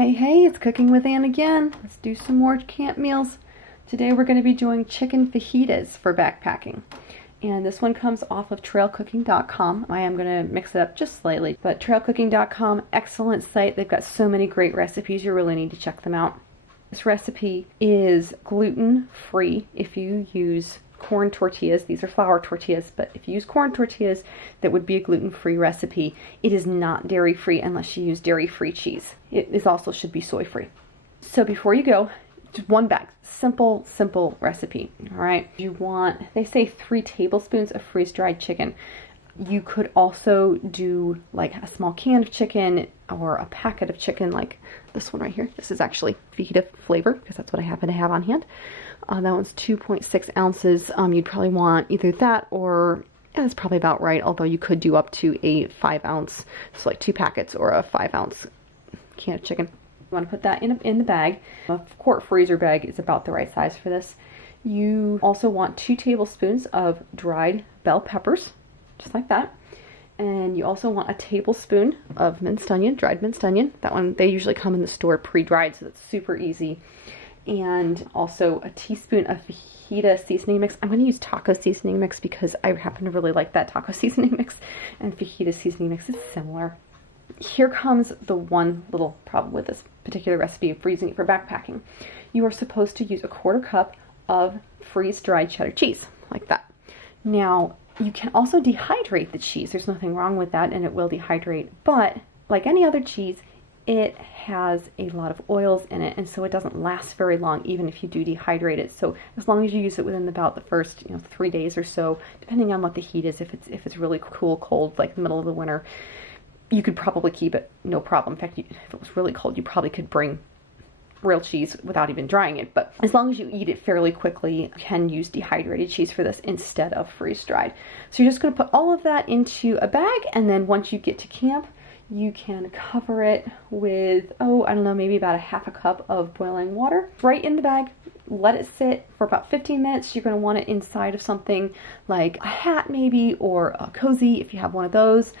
Hey, hey, it's Cooking with Ann again. Let's do some more camp meals. Today we're going to be doing chicken fajitas for backpacking. And this one comes off of trailcooking.com. I am going to mix it up just slightly, but trailcooking.com, excellent site. They've got so many great recipes. You really need to check them out. This recipe is gluten-free if you use corn tortillas. These are flour tortillas, but if you use corn tortillas, that would be a gluten-free recipe. It is not dairy-free unless you use dairy-free cheese. It is also should be soy-free. So before you go, just one bag. Simple recipe. All right. You want, they say 3 tablespoons of freeze-dried chicken. You could also do like a small can of chicken or a packet of chicken like this one right here. This is actually fajita flavor because that's what I happen to have on hand. That one's 2.6 ounces. You'd probably want either that or, yeah, that's probably about right, although you could do up to a 5 ounce, so like 2 packets or a 5 ounce can of chicken. You want to put that in the bag. A quart freezer bag is about the right size for this. You also want 2 tablespoons of dried bell peppers, just like that. And you also want a tablespoon of minced onion, dried minced onion. That one, they usually come in the store pre-dried, so that's super easy. And also a teaspoon of fajita seasoning mix. I'm going to use taco seasoning mix because I happen to really like that taco seasoning mix, and fajita seasoning mix is similar. Here comes the one little problem with this particular recipe of freezing it for backpacking. You are supposed to use a 1/4 cup of freeze-dried cheddar cheese, like that. Now, you can also dehydrate the cheese. There's nothing wrong with that, and it will dehydrate, but like any other cheese, it has a lot of oils in it, and so it doesn't last very long even if you do dehydrate it. So as long as you use it within about the first 3 days or so, depending on what the heat is, if it's really cold like the middle of the winter, you could probably keep it no problem. In fact, if it was really cold, you probably could bring real cheese without even drying it. But as long as you eat it fairly quickly, you can use dehydrated cheese for this instead of freeze-dried. So you're just going to put all of that into a bag, and then once you get to camp, you can cover it with, I don't know, maybe about a 1/2 cup of boiling water. Right in the bag, let it sit for about 15 minutes. You're going to want it inside of something like a hat maybe, or a cozy if you have one of those,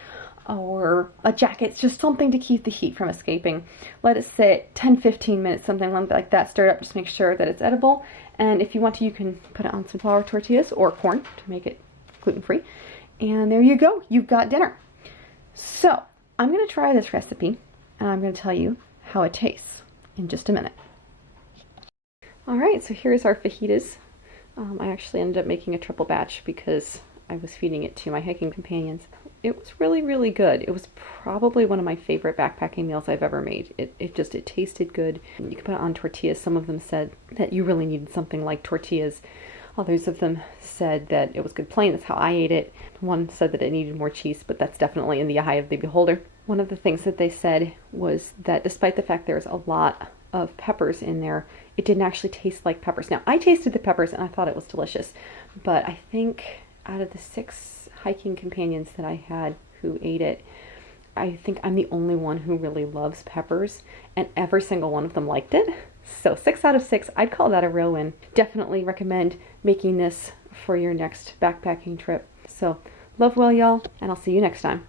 or a jacket. It's just something to keep the heat from escaping. Let it sit 10-15 minutes, something like that. Stir it up, just make sure that it's edible. And if you want to, you can put it on some flour tortillas or corn to make it gluten-free. And there you go. You've got dinner. So I'm going to try this recipe, and I'm going to tell you how it tastes in just a minute. Alright, so here's our fajitas. I actually ended up making a triple batch because I was feeding it to my hiking companions. It was really good. It was probably one of my favorite backpacking meals I've ever made. It tasted good. You can put it on tortillas. Some of them said that you really needed something like tortillas. Others of them said that it was good plain. That's how I ate it. One said that it needed more cheese, but that's definitely in the eye of the beholder. One of the things that they said was that despite the fact there's a lot of peppers in there, it didn't actually taste like peppers. Now, I tasted the peppers and I thought it was delicious, but I think out of the 6 hiking companions that I had who ate it, I think I'm the only one who really loves peppers, and every single one of them liked it. So 6 out of 6, I'd call that a real win. Definitely recommend making this for your next backpacking trip. So love well, y'all, and I'll see you next time.